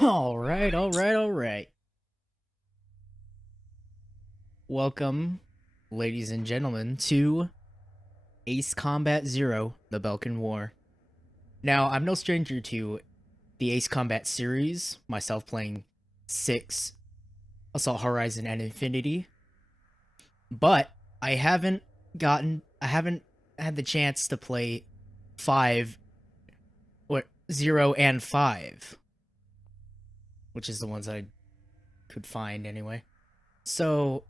Alright. Welcome, ladies and gentlemen, to Ace Combat Zero, the Belkan War. Now, I'm no stranger to the Ace Combat series, myself playing 6, Assault Horizon, and Infinity. But I haven't had the chance to play 5, or 0 and 5. Which is the ones I could find anyway. So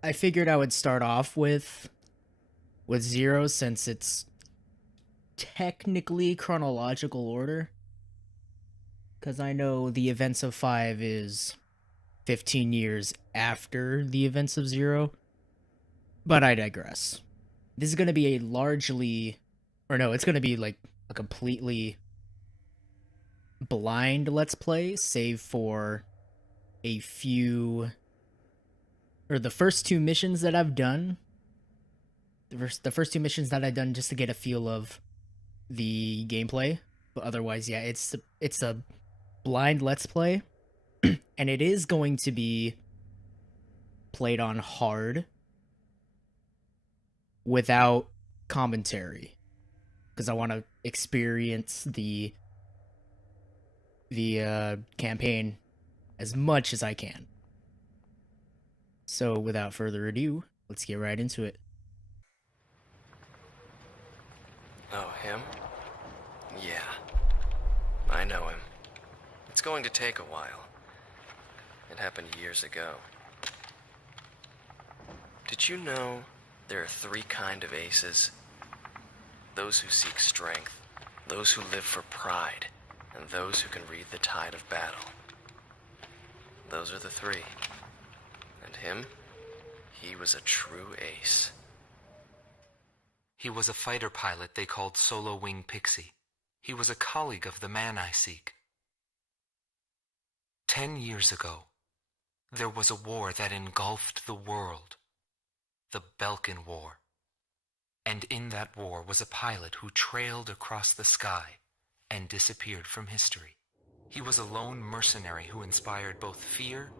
I figured I would start off with 0 since it's technically chronological order. Because I know the events of 5 is 15 years after the events of 0. But I digress. This is going to be it's going to be like a completely blind Let's Play, save for a few, or the first 2 missions that I've done. The first 2 missions that I've done just to get a feel of the gameplay. But otherwise, yeah, it's a blind Let's Play, and it is going to be played on hard without commentary, because I want to experience the campaign as much as I can. So without further ado, let's get right into it. Oh, him? Yeah, I know him. It's going to take a while. It happened years ago. Did you know there are 3 kinds of aces? Those who seek strength, those who live for pride, and those who can read the tide of battle. Those are the 3. And him? He was a true ace. He was a fighter pilot they called Solo Wing Pixie. He was a colleague of the man I seek. 10 years ago, there was a war that engulfed the world. The Belkan War. And in that war was a pilot who trailed across the sky and disappeared from history. He was a lone mercenary who inspired both fear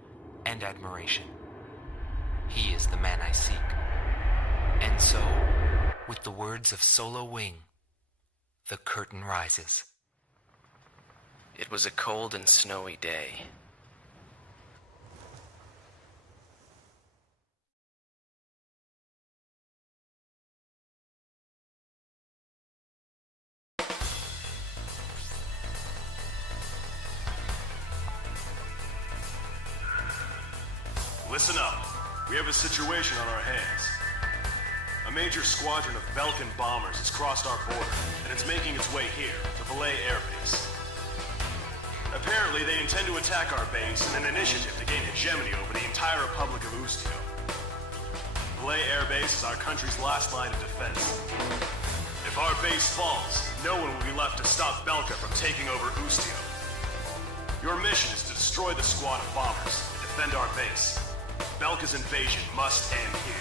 and admiration. He is the man I seek. And so, with the words of Solo Wing, the curtain rises. It was a cold and snowy day. Listen up. We have a situation on our hands. A major squadron of Belkan bombers has crossed our border, and it's making its way here, to Belay Air Base. Apparently, they intend to attack our base in an initiative to gain hegemony over the entire Republic of Ustio. Belay Air Base is our country's last line of defense. If our base falls, no one will be left to stop Belka from taking over Ustio. Your mission is to destroy the squad of bombers and defend our base. Belka's invasion must end here.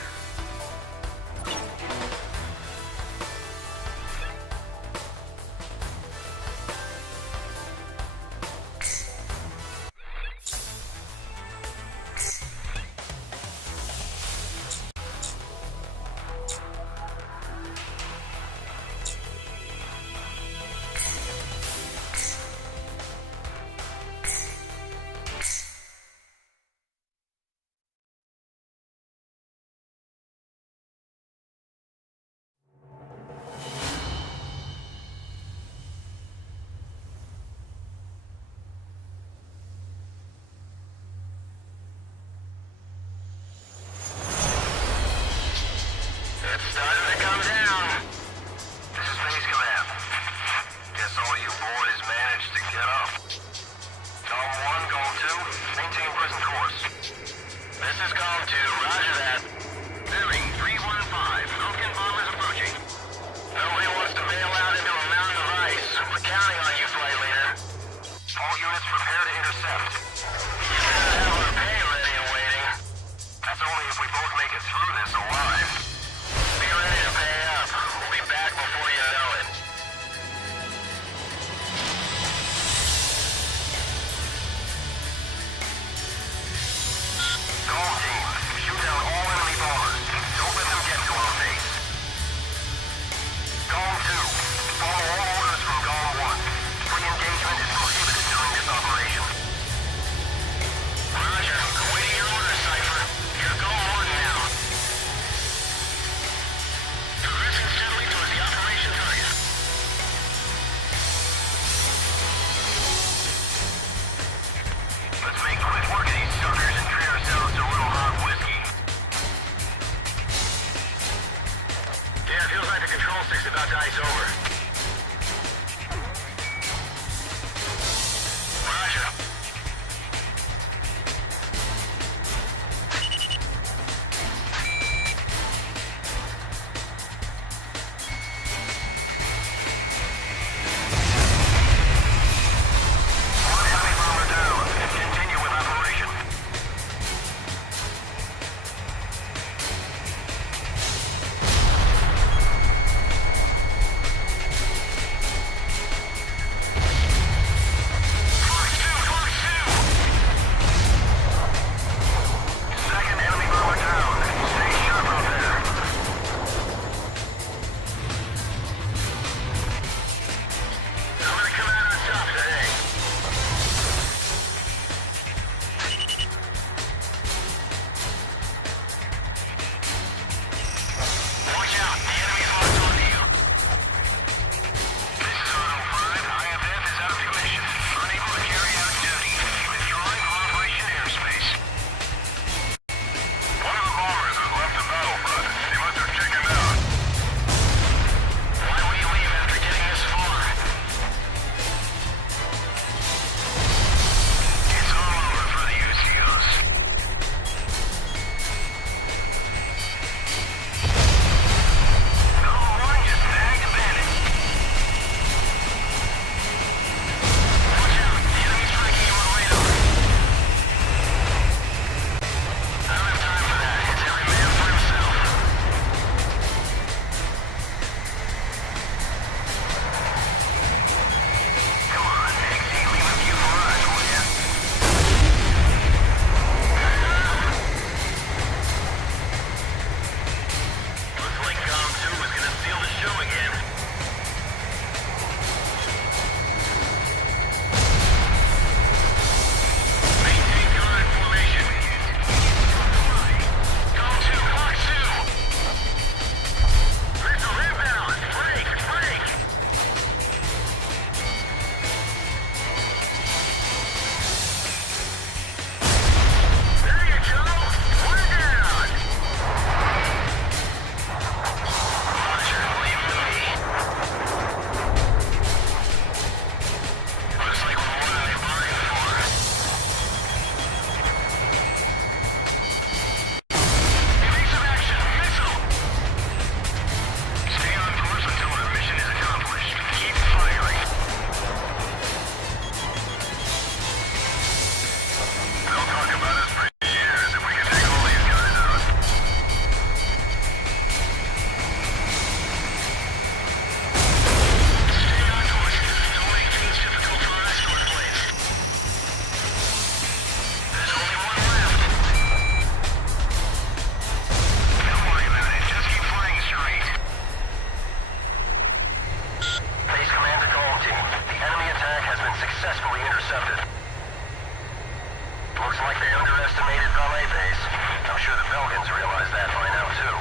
sure the Belkans realize that by now, too.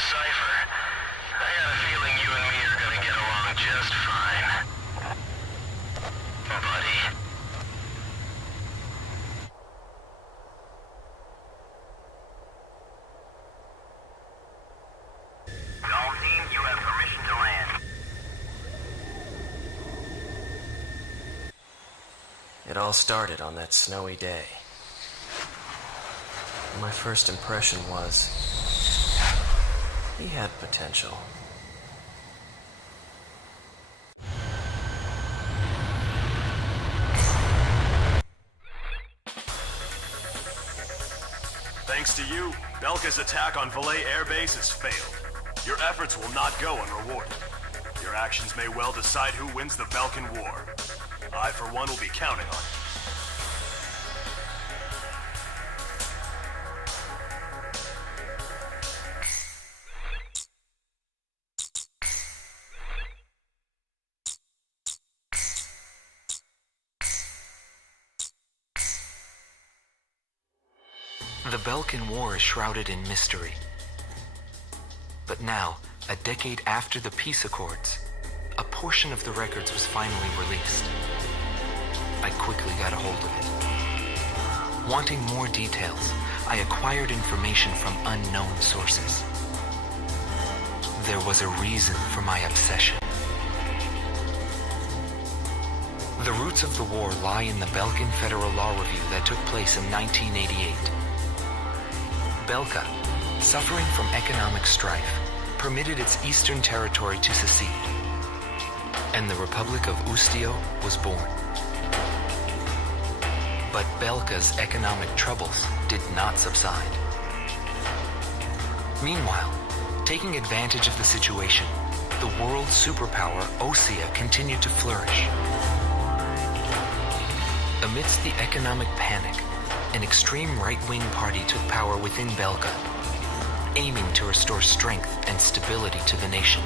Cypher, I got a feeling you and me are gonna get along just fine. Buddy. All teams, you have permission to land. It all started on that snowy day. My first impression was, he had potential. Thanks to you, Belka's attack on Valais Air Base has failed. Your efforts will not go unrewarded. Your actions may well decide who wins the Belkan War. I, for one, will be counting on you. The Belkan War is shrouded in mystery. But now, a decade after the peace accords, a portion of the records was finally released. I quickly got a hold of it. Wanting more details, I acquired information from unknown sources. There was a reason for my obsession. The roots of the war lie in the Belkan Federal Law Review that took place in 1988. Belka, suffering from economic strife, permitted its eastern territory to secede, and the Republic of Ustio was born. But Belka's economic troubles did not subside. Meanwhile, taking advantage of the situation, the world superpower Osea continued to flourish. Amidst the economic panic, an extreme right-wing party took power within Belka, aiming to restore strength and stability to the nation.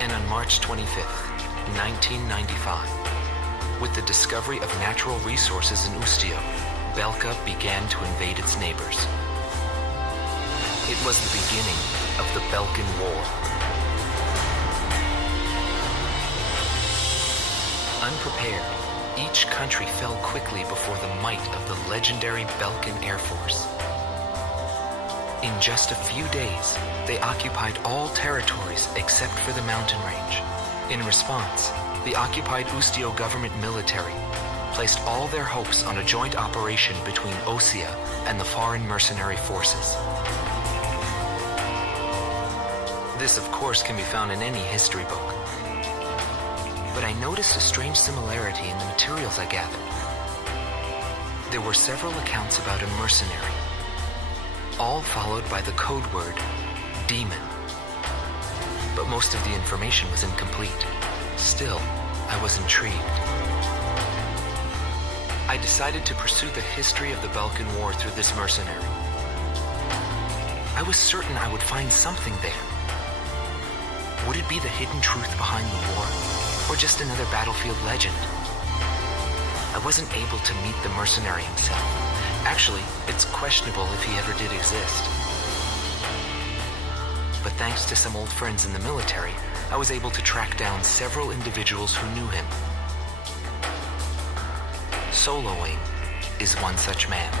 And on March 25th, 1995, with the discovery of natural resources in Ustio, Belka began to invade its neighbors. It was the beginning of the Belkan War. Unprepared, each country fell quickly before the might of the legendary Belkan Air Force. In just a few days, they occupied all territories except for the mountain range. In response, the occupied Ustio government military placed all their hopes on a joint operation between Osea and the foreign mercenary forces. This, of course, can be found in any history book. But I noticed a strange similarity in the materials I gathered. There were several accounts about a mercenary, all followed by the code word, demon. But most of the information was incomplete. Still, I was intrigued. I decided to pursue the history of the Belkan War through this mercenary. I was certain I would find something there. Would it be the hidden truth behind the war, or just another battlefield legend? I wasn't able to meet the mercenary himself. Actually, it's questionable if he ever did exist. But thanks to some old friends in the military, I was able to track down several individuals who knew him. Soloing is one such man.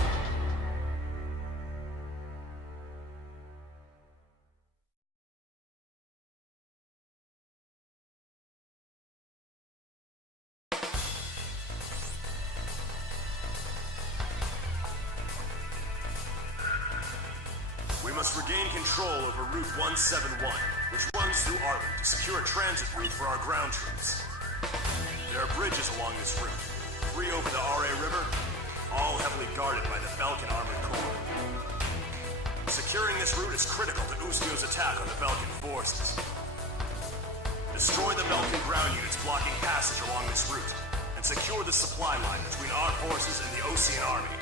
We must regain control over Route 171, which runs through Arlen to secure a transit route for our ground troops. There are bridges along this route, 3 over the RA River, all heavily guarded by the Belkan Armored Corps. Securing this route is critical to Ustio's attack on the Belkan forces. Destroy the Belkan ground units blocking passage along this route, and secure the supply line between our forces and the Osean army.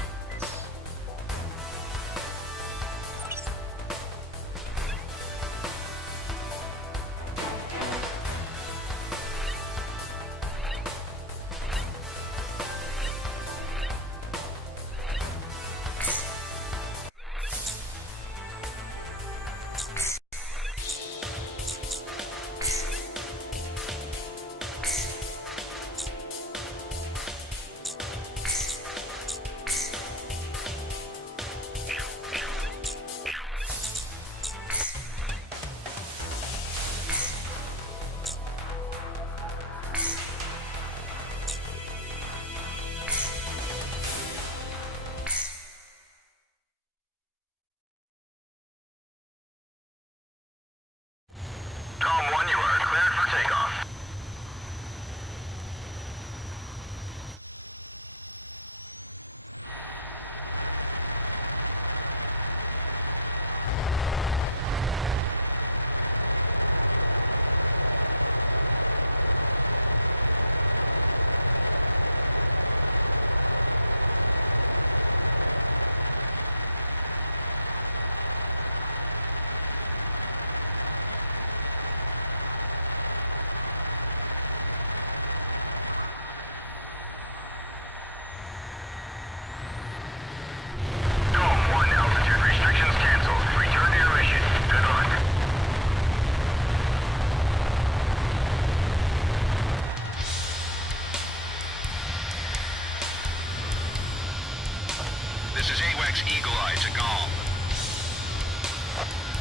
This is AWACS Eagle Eye to Galm.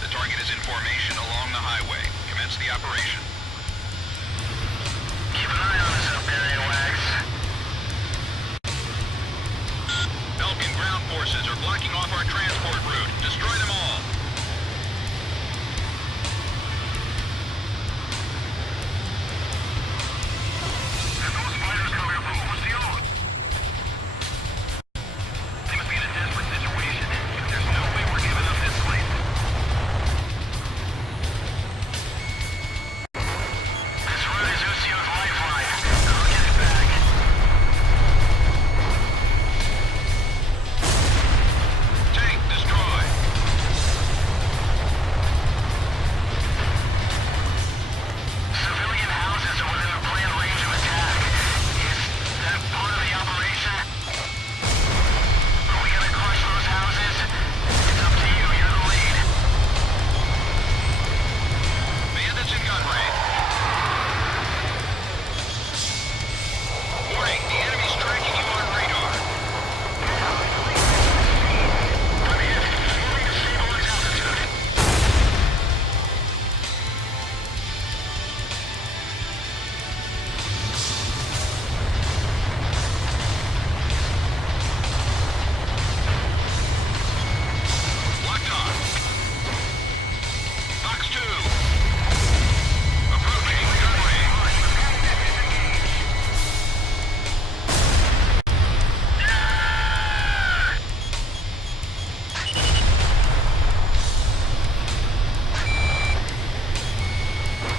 The target is in formation along the highway. Commence the operation. Keep an eye on us up there, AWACS. Belkan ground forces are blocking off our transport route. Destroy them all. And those fighters coming from Ustio. They must be in a desperate situation. There's no way we're giving up this place. This route is Ustio's lifeline. I'll get it back. Tank destroyed. Civilian houses are within the planned range of attack. Is that part of the operation? Are we gonna crush those houses? It's up to you. You're the lead. Bandits in gun range. Warning, the enemy's tracking you on radar. I'm hit. Moving to stabilize altitude. Locked on. Fox 2. Approaching gun range.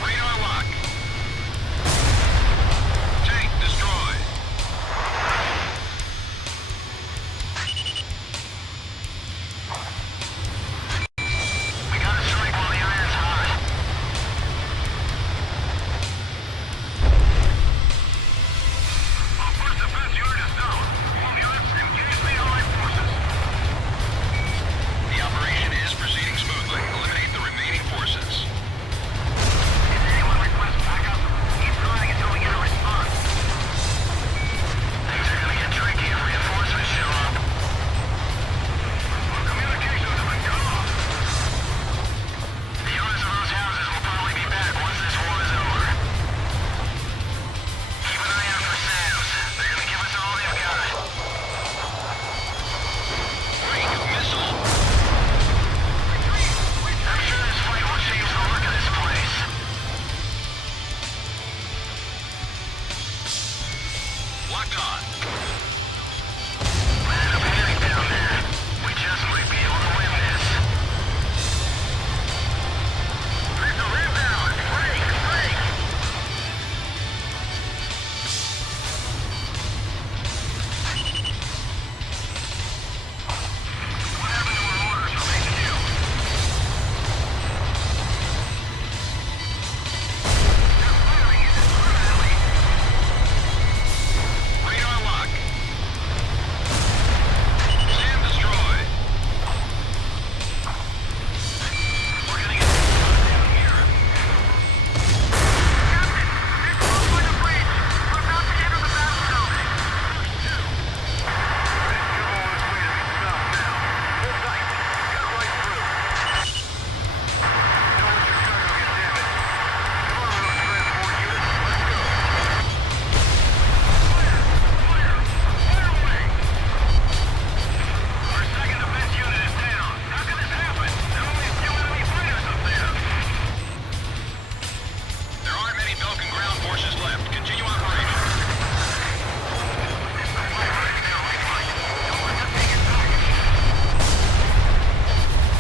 Radar lock. Tank destroyed. We gotta strike while the iron's hot. Our first defense unit is down. All units engage the Allied forces. The operation is proceeding smoothly. Eliminate the remaining forces. If anyone requests backup, keep going until we get a response. Things are gonna get tricky if reinforcements show up. Our communications have been cut off. The owners of those houses will probably be back once this war is over. Keep an eye out for SAMs. They're gonna give us all they've got. Wait, missile! I'm sure this fight will change the look of this place. Locked on. Man, I'm panic down there. We just might be able to win this. Missile inbound! Break! Break! What happened to our orders from HQ? They're firing indiscriminately. Radar lock. SAM destroyed. We're gonna get down here. Captain, they're close by the bridge. We're about to enter the battle zone. Two. You're on its way to be stopped now. Hold tight. Cut right through. Don't let your cargo get damaged. Come on, those transport units. Let's go. Fire! Fire! Fire away! Our second defense unit is down. How could this happen? There are only a few enemy fighters up there. There aren't many Belkan ground forces left. Continue operation.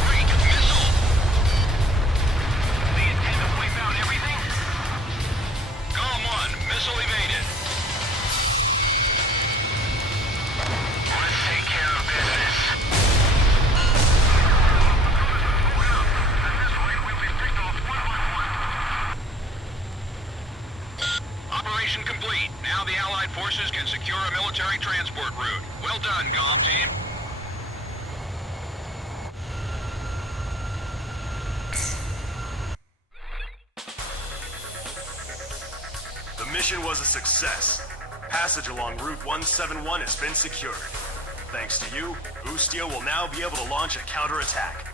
Break! Missile! They intend to wipe out everything? Calm 1. Missile evaded. Let's take care of business. Operation complete. Now the Allied forces can secure a military transport route. Well done, GOM team. The mission was a success. Passage along Route 171 has been secured. Thanks to you, Ustio will now be able to launch a counterattack.